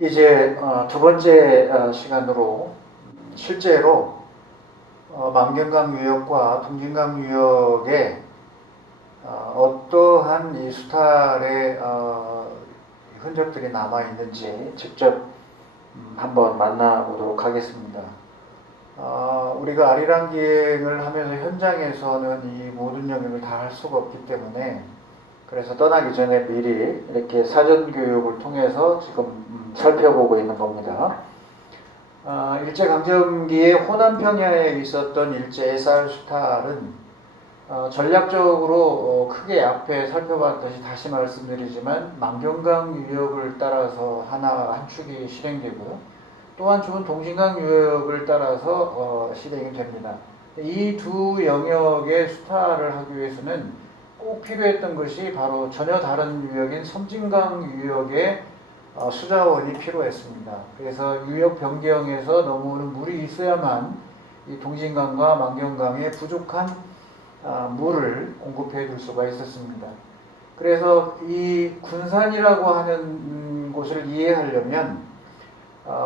이제 두 번째 시간으로 실제로 만경강 유역과 동진강 유역에 어떠한 이 수탈의 흔적들이 남아 있는지 직접 한번 만나보도록 하겠습니다. 우리가 아리랑 기행을 하면서 현장에서는 이 모든 영역을 다 할 수가 없기 때문에, 그래서 떠나기 전에 미리 이렇게 사전 교육을 통해서 지금 살펴보고 있는 겁니다. 일제강점기에 호남평야에 있었던 일제 SR 수탈은 전략적으로 크게 앞에 살펴봤듯이 다시 말씀드리지만 만경강 유역을 따라서 한 축이 실행되고요. 또 한 축은 동진강 유역을 따라서 실행이 됩니다. 이 두 영역의 수탈을 하기 위해서는 꼭 필요했던 것이 바로 전혀 다른 유역인 섬진강 유역의 수자원이 필요했습니다. 그래서 유역 변경에서 넘어오는 물이 있어야만 이 동진강과 만경강에 부족한 물을 공급해 줄 수가 있었습니다. 그래서 이 군산이라고 하는 곳을 이해하려면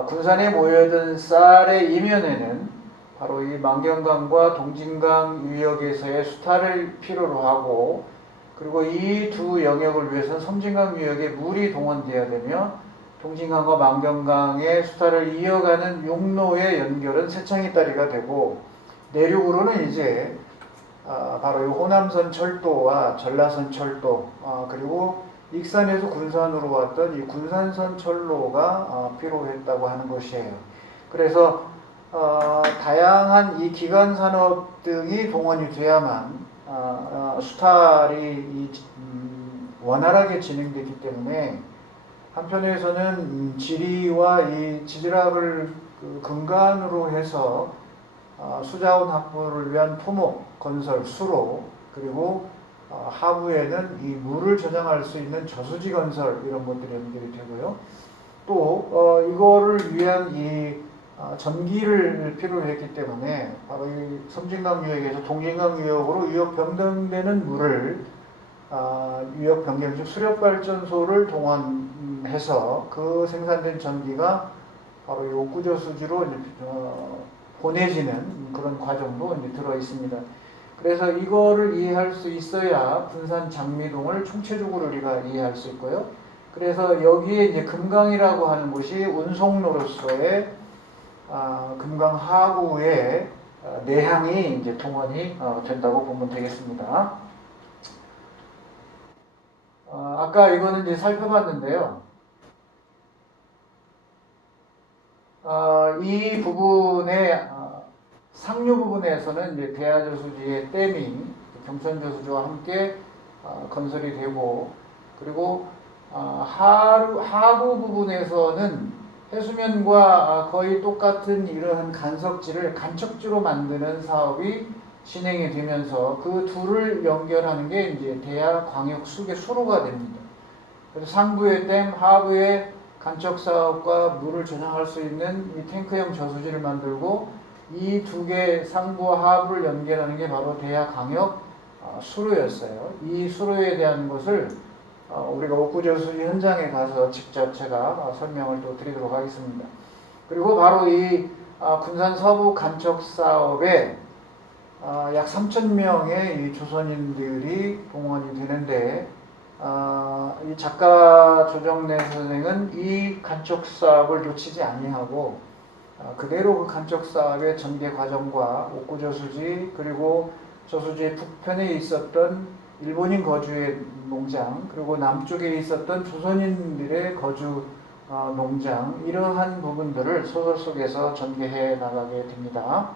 군산에 모여든 쌀의 이면에는 바로 이 만경강과 동진강 유역에서의 수탈을 필요로 하고, 그리고 이 두 영역을 위해서는 섬진강 유역에 물이 동원되어야 되며, 동진강과 만경강의 수탈을 이어가는 용로의 연결은 세창이다리가 되고, 내륙으로는 이제 바로 이 호남선 철도와 전라선 철도, 그리고 익산에서 군산으로 왔던 이 군산선 철로가 필요했다고 하는 것이에요. 그래서 다양한 이 기간 산업 등이 동원이 돼야만 수탈이 원활하게 진행되기 때문에, 한편에서는 지리와 이 지질학을 근간으로 해서 수자원 확보를 위한 토목, 건설, 수로, 그리고 하부에는 이 물을 저장할 수 있는 저수지 건설, 이런 것들이 연결이 되고요. 또 이거를 위한 이 전기를 필요로 했기 때문에 바로 이 섬진강 유역에서 동진강 유역으로 유역 변경되는 물을 유역 변경 즉 수력발전소를 동원해서 그 생산된 전기가 바로 이 옥구저수지로 보내지는 그런 과정도 이제 들어 있습니다. 그래서 이거를 이해할 수 있어야 군산 장미동을 총체적으로 우리가 이해할 수 있고요. 그래서 여기에 이제 금강이라고 하는 곳이 운송로로서의 금강 하구의 내항이 이제 동원이 된다고 보면 되겠습니다. 아까 이거는 이제 살펴봤는데요. 이 부분의 상류 부분에서는 이제 대하저수지의 댐이 경천저수지와 함께 건설이 되고, 그리고 하부 부분에서는 해수면과 거의 똑같은 이러한 간석지를 간척지로 만드는 사업이 진행이 되면서 그 둘을 연결하는 게 이제 대하광역수계 수로가 됩니다. 그래서 상부의 댐, 하부의 간척 사업과 물을 저장할 수 있는 이 탱크형 저수지를 만들고, 이 두 개 상부와 하부를 연결하는 게 바로 대하광역 수로였어요. 이 수로에 대한 것을 우리가 옥구저수지 현장에 가서 직접 제가 설명을 또 드리도록 하겠습니다. 그리고 바로 이 군산 서부 간척 사업에 약 3,000명의 이 조선인들이 동원이 되는데, 이 작가 조정래 선생은 이 간척 사업을 놓치지 아니하고 그대로 그 간척 사업의 전개 과정과 옥구저수지, 그리고 저수지의 북편에 있었던 일본인 거주의 농장, 그리고 남쪽에 있었던 조선인들의 거주 농장, 이러한 부분들을 소설 속에서 전개해 나가게 됩니다.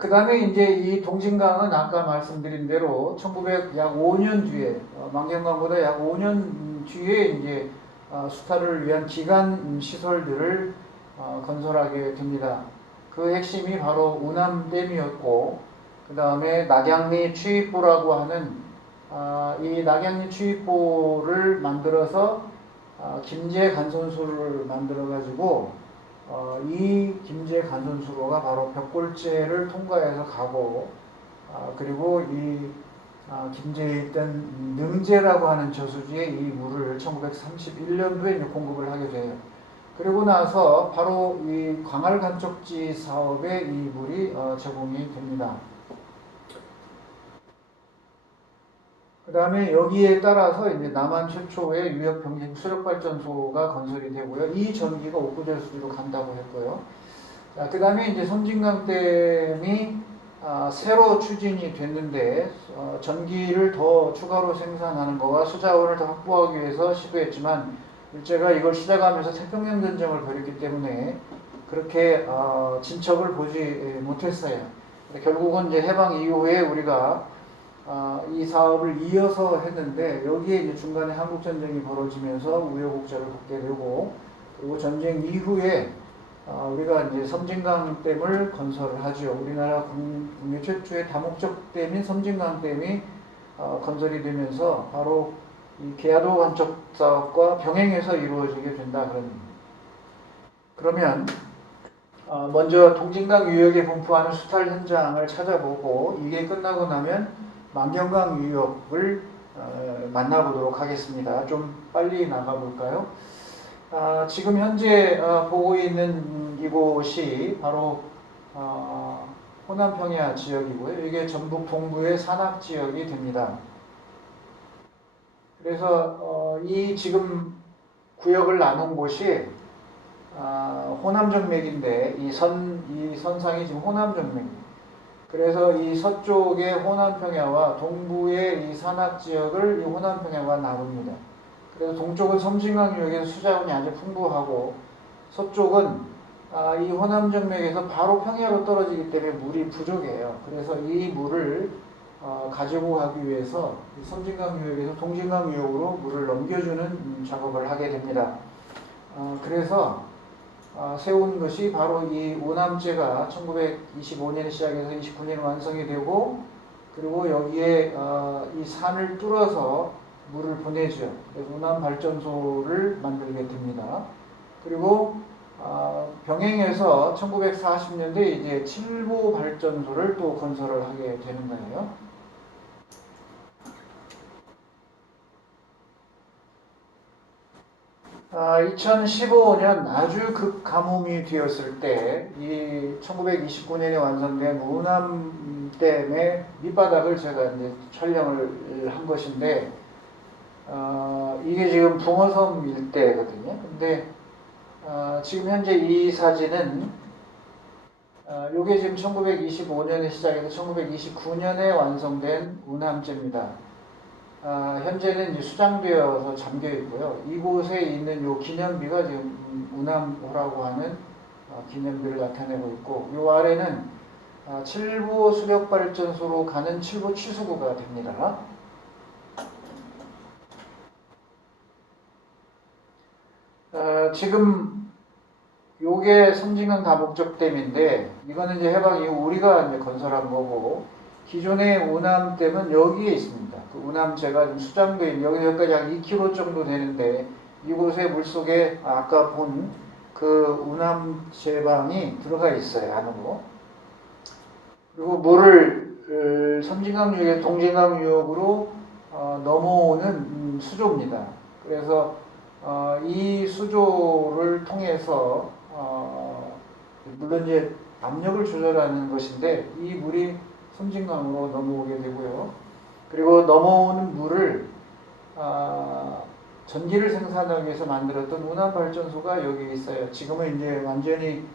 그 다음에 이제 이 동진강은 아까 말씀드린 대로 1900 약 5년 뒤에, 만경강보다 약 5년 뒤에 이제 수탈을 위한 기간 시설들을 건설하게 됩니다. 그 핵심이 바로 우남댐이었고, 그 다음에 낙양리 취입보라고 하는 이 낙양리 취입보를 만들어서 김제 간선수를 만들어 가지고 이 김제 간선수로가 바로 벽골제를 통과해서 가고, 그리고 이 김제에 있던 능제라고 하는 저수지에 이 물을 1931년도에 공급을 하게 돼요. 그리고 나서 바로 이 광활 간척지 사업에 이 물이 제공이 됩니다. 그 다음에 여기에 따라서 이제 남한 최초의 유역 병진 수력 발전소가 건설이 되고요. 이 전기가 옥구저수지로 간다고 했고요. 자, 그 다음에 이제 섬진강댐이 새로 추진이 됐는데 전기를 더 추가로 생산하는 거와 수자원을 더 확보하기 위해서 시도했지만 일제가 이걸 시작하면서 태평양 전쟁을 벌였기 때문에 그렇게 진척을 보지 못했어요. 결국은 이제 해방 이후에 우리가 이 사업을 이어서 했는데 여기에 이제 중간에 한국 전쟁이 벌어지면서 우여곡절을 겪게 되고 그리고 전쟁 이후에 우리가 이제 섬진강댐을 건설을 하죠. 우리나라 국내 최초의 다목적 댐인 섬진강댐이 건설이 되면서 바로 이 계야도 간척 사업과 병행해서 이루어지게 된다 그런 겁니다. 그러면 먼저 동진강 유역에 분포하는 수탈 현장을 찾아보고 이게 끝나고 나면 만경강 유역을 만나보도록 하겠습니다. 좀 빨리 나가볼까요? 지금 현재 보고 있는 이곳이 바로 호남평야 지역이고요. 이게 전북 동부의 산악 지역이 됩니다. 그래서 이 지금 구역을 나눈 곳이 호남정맥인데 이 선상이 지금 호남정맥입니다. 그래서 이 서쪽의 호남평야와 동부의 이 산악 지역을 이 호남평야가 나눕니다. 그래서 동쪽은 섬진강 유역에서 수자원이 아주 풍부하고 서쪽은 이 호남정맥에서 바로 평야로 떨어지기 때문에 물이 부족해요. 그래서 이 물을 가지고 가기 위해서 섬진강 유역에서 동진강 유역으로 물을 넘겨주는 작업을 하게 됩니다. 그래서 세운 것이 바로 이 오남제가 1925년에 시작해서 29년에 완성이 되고 그리고 여기에 이 산을 뚫어서 물을 보내죠. 그래서 오남 발전소를 만들게 됩니다. 그리고 병행해서 1940년대 이제 칠보 발전소를 또 건설을 하게 되는 거예요. 2015년 아주 급가뭄이 되었을 때 이 1929년에 완성된 우남댐의 밑바닥을 제가 이제 촬영을 한 것인데 이게 지금 붕어섬 일대거든요. 근데 지금 현재 이 사진은 이게 지금 1925년에 시작해서 1929년에 완성된 우남제입니다. 현재는 이제 수장되어서 잠겨 있고요. 이곳에 있는 요 기념비가 지금 우남호라고 하는 기념비를 나타내고 있고, 요 아래는 칠보 수력발전소로 가는 칠보 취수구가 됩니다. 지금 요게 섬진강 다목적댐인데 이거는 이제 해방 이후 우리가 이제 건설한 거고 기존의 우남댐은 여기에 있습니다. 그 우남제가 좀 수장되어 있는 여기까지 한 2km 정도 되는데 이곳에 물속에 아까 본 그 우남제방이 들어가 있어요. 안으로. 그리고 물을 섬진강 유역, 동진강 유역으로 넘어오는 수조입니다. 그래서 이 수조를 통해서 물론 이제 압력을 조절하는 것인데 이 물이 섬진강으로 넘어오게 되고요. 그리고 넘어오는 물을 전기를 생산하기 위해서 만들었던 운암발전소가 여기 있어요. 지금은 이제 완전히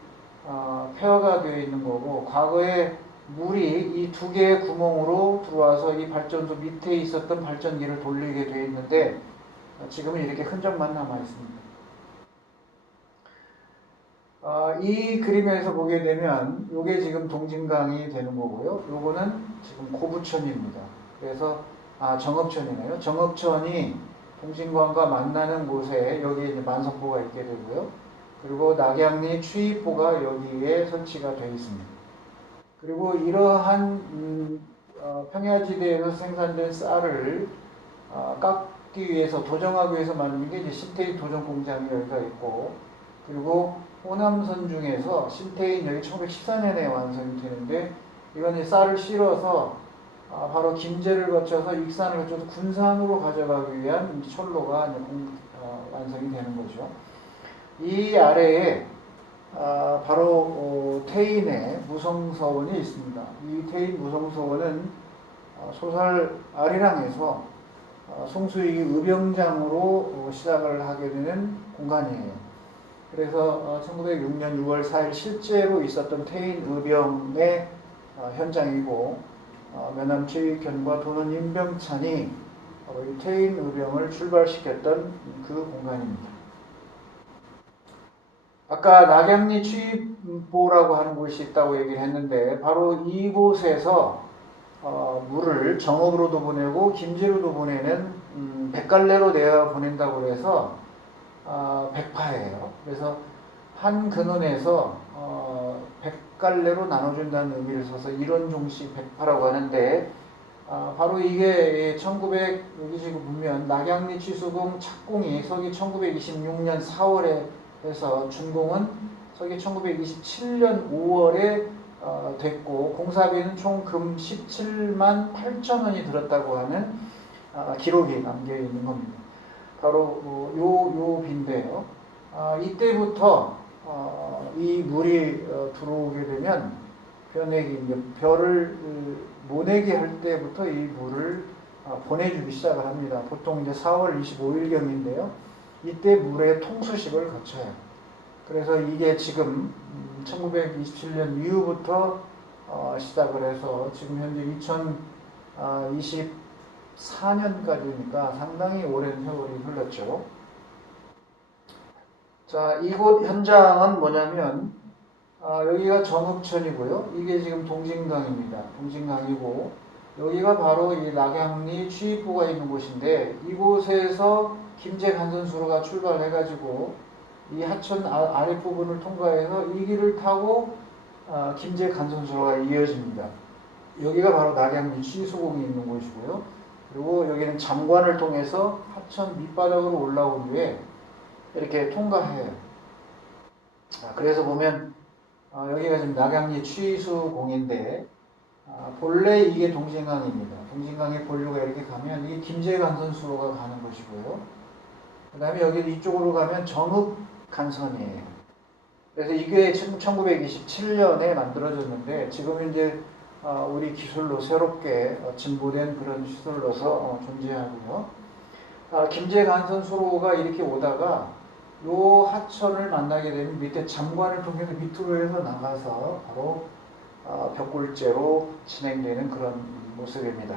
폐허가 되어 있는 거고 과거에 물이 이 두 개의 구멍으로 들어와서 이 발전소 밑에 있었던 발전기를 돌리게 되어 있는데 지금은 이렇게 흔적만 남아 있습니다. 이 그림에서 보게 되면 이게 지금 동진강이 되는 거고요. 요거는 지금 고부천입니다. 그래서 정읍천이네요. 정읍천이 동진강과 만나는 곳에 여기에 이제 만석보가 있게 되고요. 그리고 낙양리 추입보가 여기에 설치가 되어 있습니다. 그리고 이러한 평야지대에서 생산된 쌀을 깎기 위해서 도정하기 위해서 만든 게 이제 신태인 도정 공장이 여기가 있고 그리고 호남선 중에서 신태인 여기 1914년에 완성이 되는데 이건 이제 쌀을 실어서 바로 김제를 거쳐서 익산을 거쳐서 군산으로 가져가기 위한 철로가 완성이 되는 거죠. 이 아래에 바로 태인의 무성서원이 있습니다. 이 태인 무성서원은 소설 아리랑에서 송수익이 의병장으로 시작을 하게 되는 공간이에요. 그래서 1906년 6월 4일 실제로 있었던 태인 의병의 현장이고, 면함 최익현과 도는 임병찬이 이 태인 의병을 출발시켰던 그 공간입니다. 아까 낙양리 취입보라고 하는 곳이 있다고 얘기를 했는데, 바로 이곳에서 물을 정읍으로도 보내고 김제로도 보내는 백갈래로 내어 보낸다고 해서 백파예요. 그래서 한 근원에서 백갈래로 나눠준다는 의미를 써서 일원종시 백파라고 하는데, 바로 이게 여기 지금 보면 낙양리 취수공 착공이 서기 1926년 4월에 해서 준공은 서기 1927년 5월에 됐고, 공사비는 총 금 17만 8천 원이 들었다고 하는 기록이 남겨 있는 겁니다. 바로 요 빈데요. 이때부터 이 물이 들어오게 되면 벼를 모내기 할 때부터 이 물을 보내주기 시작을 합니다. 보통 이제 4월 25일경인데요. 이때 물의 통수식을 거쳐요. 그래서 이게 지금 1927년 이후부터 시작을 해서 지금 현재 2024년까지니까 상당히 오랜 세월이 흘렀죠. 자, 이곳 현장은 뭐냐면 여기가 정읍천이고요. 이게 지금 동진강입니다. 동진강이고, 여기가 바로 이 낙양리 취입보가 있는 곳인데, 이곳에서 김제 간선수로가 출발해가지고 이 하천 아랫부분을 통과해서 이 길을 타고 김제 간선수로가 이어집니다. 여기가 바로 낙양리 취수공이 있는 곳이고요. 그리고 여기는 잠관을 통해서 하천 밑바닥으로 올라온 뒤에 이렇게 통과해요. 그래서 보면 여기가 지금 낙양리 취수공인데, 본래 이게 동진강입니다. 동진강의 본류가 이렇게 가면 이게 김제 간선수로가 가는 곳이고요. 그 다음에 여기 이쪽으로 가면 정읍 간선이에요. 그래서 이게 1927년에 만들어졌는데, 지금 이제 우리 기술로 새롭게 진보된 그런 시설로서 존재하고요. 김제 간선수로가 이렇게 오다가 요 하천을 만나게 되면 밑에 잠관을 통해서 밑으로 해서 나가서 바로 벽골제로 진행되는 그런 모습입니다.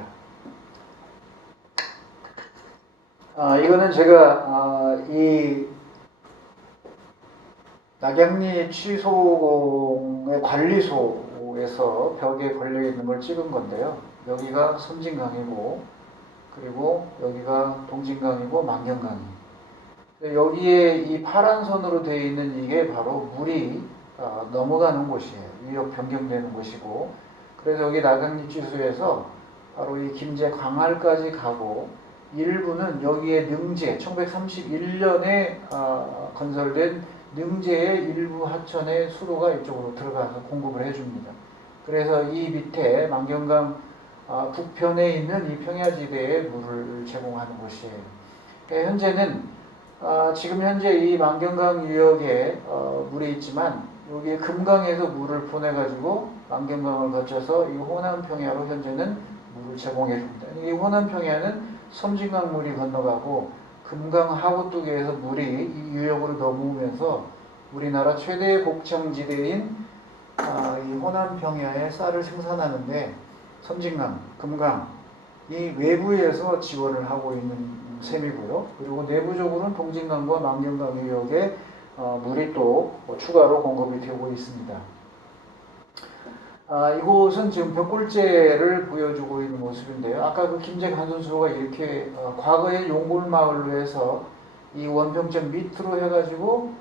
이거는 제가 이 낙양리 취소공의 관리소에서 벽에 걸려있는 걸 찍은 건데요. 여기가 섬진강이고, 그리고 여기가 동진강이고 만경강이. 여기에 이 파란 선으로 되어 있는 이게 바로 물이 넘어가는 곳이에요. 유역 변경되는 곳이고, 그래서 여기 낙양리 취소에서 바로 이 김제 광활까지 가고, 일부는 여기에 능제 1931년에 건설된 능제의 일부 하천의 수로가 이쪽으로 들어가서 공급을 해줍니다. 그래서 이 밑에 만경강 북편에 있는 이 평야지대에 물을 제공하는 곳이에요. 현재는 지금 현재 이 만경강 유역에 물이 있지만, 여기 금강에서 물을 보내가지고 만경강을 거쳐서 이 호남평야로 현재는 물을 제공해 줍니다. 이 호남평야는 섬진강 물이 건너가고, 금강 하구뚝에서 물이 이 유역으로 넘어오면서 우리나라 최대 곡창지대인 이 호남평야에 쌀을 생산하는데, 섬진강, 금강 이 외부에서 지원을 하고 있는 셈이고요. 그리고 내부적으로는 동진강과 만경강 유역에 물이 또 추가로 공급이 되고 있습니다. 이곳은 지금 벽골제를 보여주고 있는 모습인데요. 아까 그 김제 간선수로가 이렇게 과거의 용골마을로 해서 이 원평점 밑으로 해가지고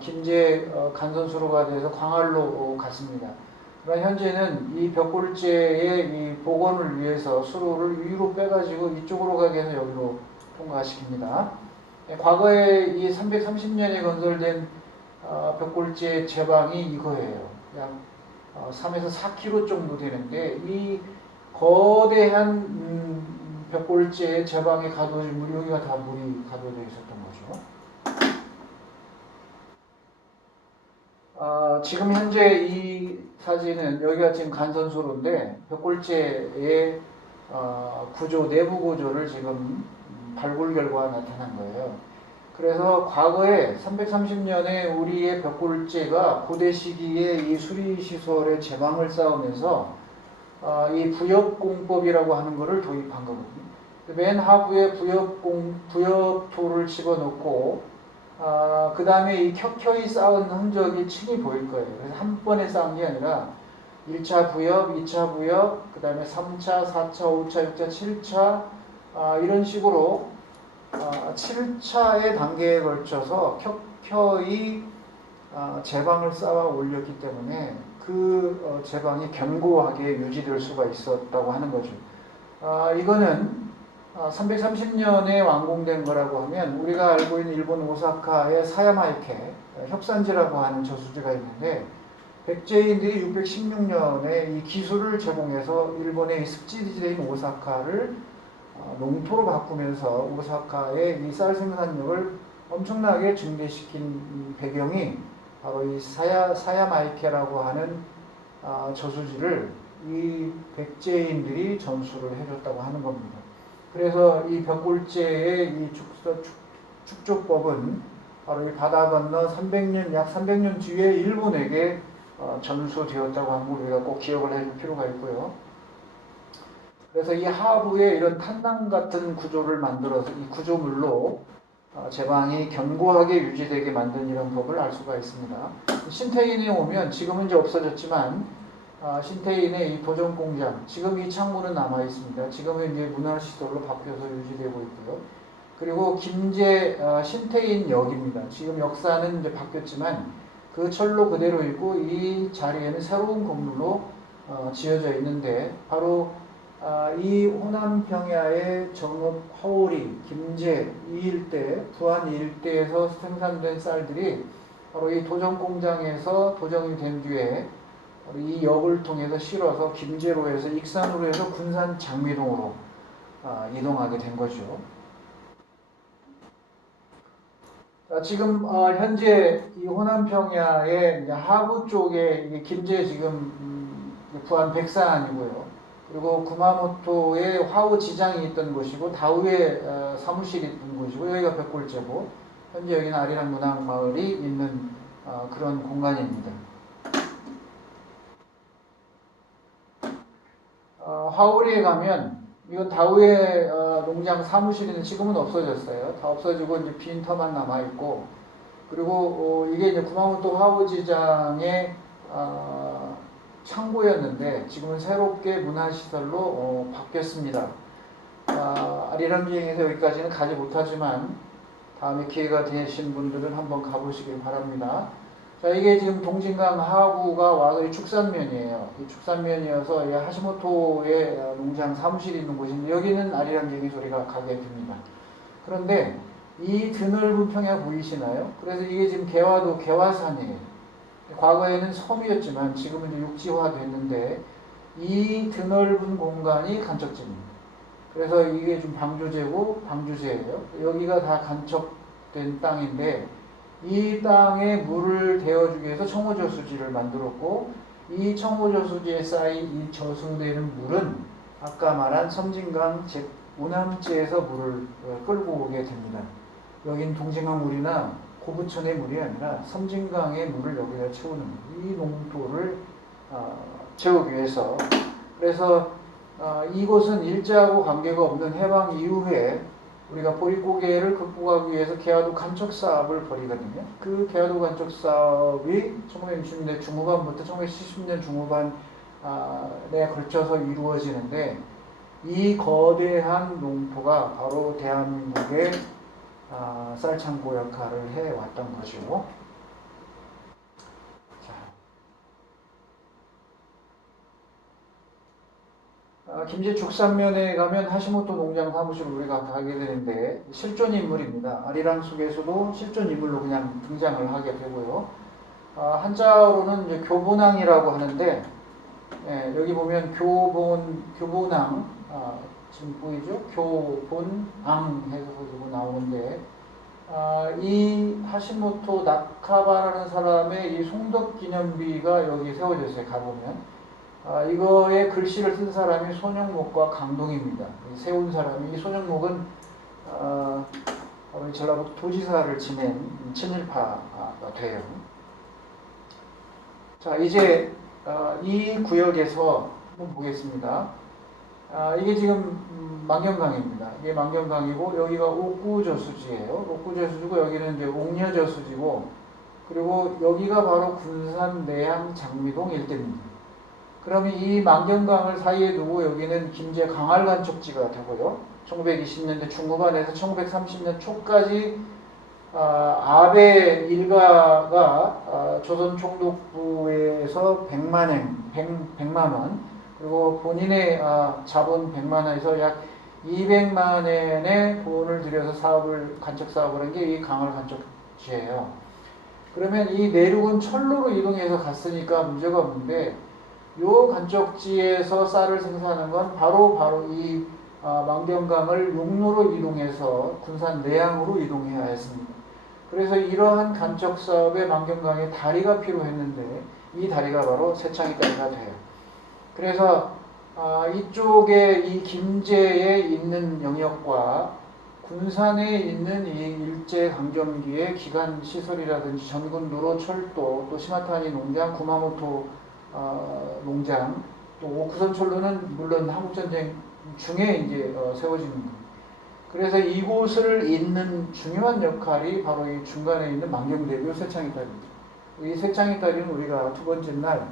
김제 간선수로가 돼서 광활로 갔습니다. 그러나 현재는 이 벽골제의 이 복원을 위해서 수로를 위로 빼가지고 이쪽으로 가게 해서 여기로 통과시킵니다. 과거에 이 330년에 건설된 벽골제 제방이 이거예요. 약 3에서 4km 정도 되는데, 이 거대한 벽골재의 제방에 가둬진 물이 여기가 다 물이 가둬져 있었던 거죠. 지금 현재 이 사진은 여기가 지금 간선소로인데 벽골재의 구조, 내부 구조를 지금 발굴 결과가 나타난 거예요. 그래서 과거에 330년에 우리의 벽골재가 고대 시기에 이 수리시설의 제방을 쌓으면서 이 부엽공법이라고 하는 것을 도입한 거거든요. 맨 하부에 부엽토를 집어넣고 그 다음에 이 켜켜이 쌓은 흔적이 층이 보일 거예요. 그래서 한 번에 쌓은 게 아니라 1차 부엽, 2차 부엽, 그 다음에 3차, 4차, 5차, 6차, 7차 이런 식으로 7차의 단계에 걸쳐서 켜켜이 제방을 쌓아 올렸기 때문에 그 제방이 견고하게 유지될 수가 있었다고 하는 거죠. 이거는 330년에 완공된 거라고 하면 우리가 알고 있는 일본 오사카의 사야마이케 협산지라고 하는 저수지가 있는데 백제인들이 616년에 이 기술을 제공해서 일본의 습지지대인 오사카를 농토로 바꾸면서 오사카의 이 쌀 생산력을 엄청나게 증대시킨 배경이 바로 이 사야마이케라고 하는 저수지를 이 백제인들이 전수를 해줬다고 하는 겁니다. 그래서 이 벽골재의 이 축조법은 바로 이 바다 건너 300년, 약 300년 뒤에 일본에게 전수되었다고 하는 걸 우리가 꼭 기억을 해줄 필요가 있고요. 그래서 이 하부에 이런 탄낭 같은 구조를 만들어서 이 구조물로 제방이 견고하게 유지되게 만든 이런 법을 알 수가 있습니다. 신태인에 오면 지금은 이제 없어졌지만 신태인의 이 도전 공장, 지금 이 창문은 남아 있습니다. 지금은 이제 문화시설로 바뀌어서 유지되고 있고요. 그리고 김제 신태인역입니다. 지금 역사는 이제 바뀌었지만 그 철로 그대로 있고 이 자리에는 새로운 건물로 지어져 있는데 바로 이 호남평야의 정읍, 화오리, 김제 이 일대, 부안 이 일대에서 생산된 쌀들이 바로 이 도정 공장에서 도정이 된 뒤에 이 역을 통해서 실어서 김제로에서 익산으로 해서 군산 장미동으로 이동하게 된 거죠. 지금 현재 이 호남평야의 하부 쪽에 김제 지금 부안 백사안이고요. 그리고 구마모토에 화우 지장이 있던 곳이고 다우에 사무실이 있던 곳이고 여기가 벽골재고 현재 여기는 아리랑 문학마을이 있는 그런 공간입니다. 화오리에 가면 이건 다우의 농장 사무실은 지금은 없어졌어요. 다 없어지고 이제 빈 터만 남아 있고 그리고 이게 이제 구마모토 화우지장의 창고였는데 지금은 새롭게 문화시설로 바뀌었습니다. 아리랑 비행에서 여기까지는 가지 못하지만 다음에 기회가 되신 분들은 한번 가보시길 바랍니다. 자, 이게 지금 동진강 하구가 와서 이 축산면이에요. 이 축산면이어서 이 하시모토의 농장 사무실이 있는 곳인데 여기는 아리랑 비행에서 우리가 가게 됩니다. 그런데 이 드넓은 평야 보이시나요? 그래서 이게 지금 개화도 개화산이에요. 과거에는 섬이었지만 지금은 이제 육지화 됐는데 이 드넓은 공간이 간척지입니다. 그래서 이게 좀 방조제고 방주제예요. 여기가 다 간척된 땅인데 이 땅에 물을 데워주기 위해서 청호저수지를 만들었고 이 청호저수지에 쌓인 이 저수되는 물은 아까 말한 섬진강 우남지에서 물을 끌고 오게 됩니다. 여긴 동진강 물이나 고부천의 물이 아니라 섬진강의 물을 여기다 채우는 이 농도를 채우기 위해서 그래서 이곳은 일제하고 관계가 없는 해방 이후에 우리가 보릿고개를 극복하기 위해서 개화도 간척 사업을 벌이거든요. 그 개화도 간척 사업이 1960년대 중후반부터 1970년 중후반에 걸쳐서 이루어지는데 이 거대한 농토가 바로 대한민국의 쌀창고 역할을 해왔던 거죠. 김제 죽산면에 가면 하시모토 농장 사무실 우리가 가게 되는데 실존 인물입니다. 아리랑 속에서도 실존 인물로 그냥 등장을 하게 되고요. 한자어로는 이제 교본항이라고 하는데 예, 여기 보면 교본항, 지금 보이죠? 교본항 해서 가지고 나오는데, 이 하시모토 나카바라는 사람의 이 송덕 기념비가 여기 세워져 있어요. 가보면. 이거의 글씨를 쓴 사람이 손영목과 강동입니다. 세운 사람이, 이 손영목은 전라북도 도지사를 지낸 친일파가 돼요. 자, 이제 이 구역에서 한번 보겠습니다. 이게 지금 만경강입니다. 이게 만경강이고 여기가 옥구저수지예요. 옥구저수지고 여기는 이제 옥녀저수지고 그리고 여기가 바로 군산 내양 장미동 일대입니다. 그러면 이 만경강을 사이에 두고 여기는 김제 강활간척지가 되고요. 1920년대 중후반에서 1930년 초까지 아베 일가가 조선 총독부에서 100만 원 그리고 본인의 자본 100만 원에서 약 200만 원의 돈을 들여서 간척 사업을 한 게 이 강활간척지예요. 그러면 이 내륙은 철로로 이동해서 갔으니까 문제가 없는데 요 간척지에서 쌀을 생산하는 건 바로 이 만경강을 육로로 이동해서 군산 내양으로 이동해야 했습니다. 그래서 이러한 간척 사업에 만경강에 다리가 필요했는데 이 다리가 바로 세창이 다리가 돼요. 그래서 이쪽에 이 김제에 있는 영역과 군산에 있는 이 일제강점기의 기간 시설이라든지 전군도로 철도, 또 시마타니 농장, 구마모토 농장, 또 오크선철로는 물론 한국전쟁 중에 이제 세워지는 겁니다. 그래서 이곳을 잇는 중요한 역할이 바로 이 중간에 있는 만경대교 세창이다리입니다. 이 세창이다리는 우리가 두 번째 날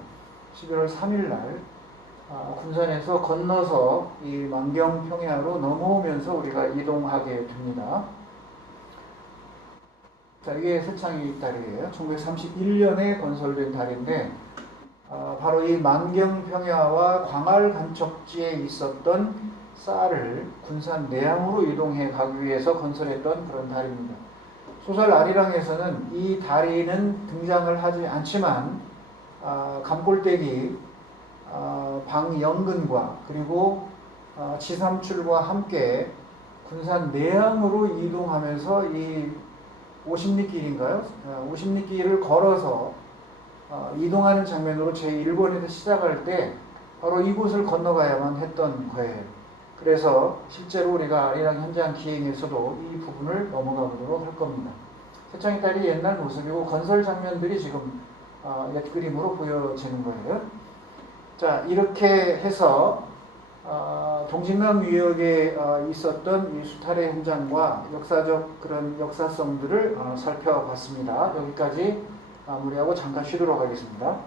11월 3일 날 군산에서 건너서 이 만경 평야로 넘어오면서 우리가 이동하게 됩니다. 자, 이게 세창이다리예요. 1931년에 건설된 다리인데 바로 이 만경 평야와 광활 간척지에 있었던 쌀을 군산 내양으로 이동해 가기 위해서 건설했던 그런 다리입니다. 소설 아리랑에서는 이 다리는 등장을 하지 않지만 감골대기 방영근과 그리고 지삼출과 함께 군산 내양으로 이동하면서 이 50리길인가요? 50리길을 걸어서 이동하는 장면으로 제1권에서 시작할 때 바로 이곳을 건너가야만 했던 거예요. 그래서 실제로 우리가 아리랑 현장 기행에서도 이 부분을 넘어가 보도록 할 겁니다. 세창이다리 옛날 모습이고 건설 장면들이 지금 옛 그림으로 보여지는 거예요. 자, 이렇게 해서 동진강 유역에 있었던 이 수탈의 현장과 역사적 그런 역사성들을 살펴봤습니다. 여기까지 마무리하고 잠깐 쉬도록 하겠습니다.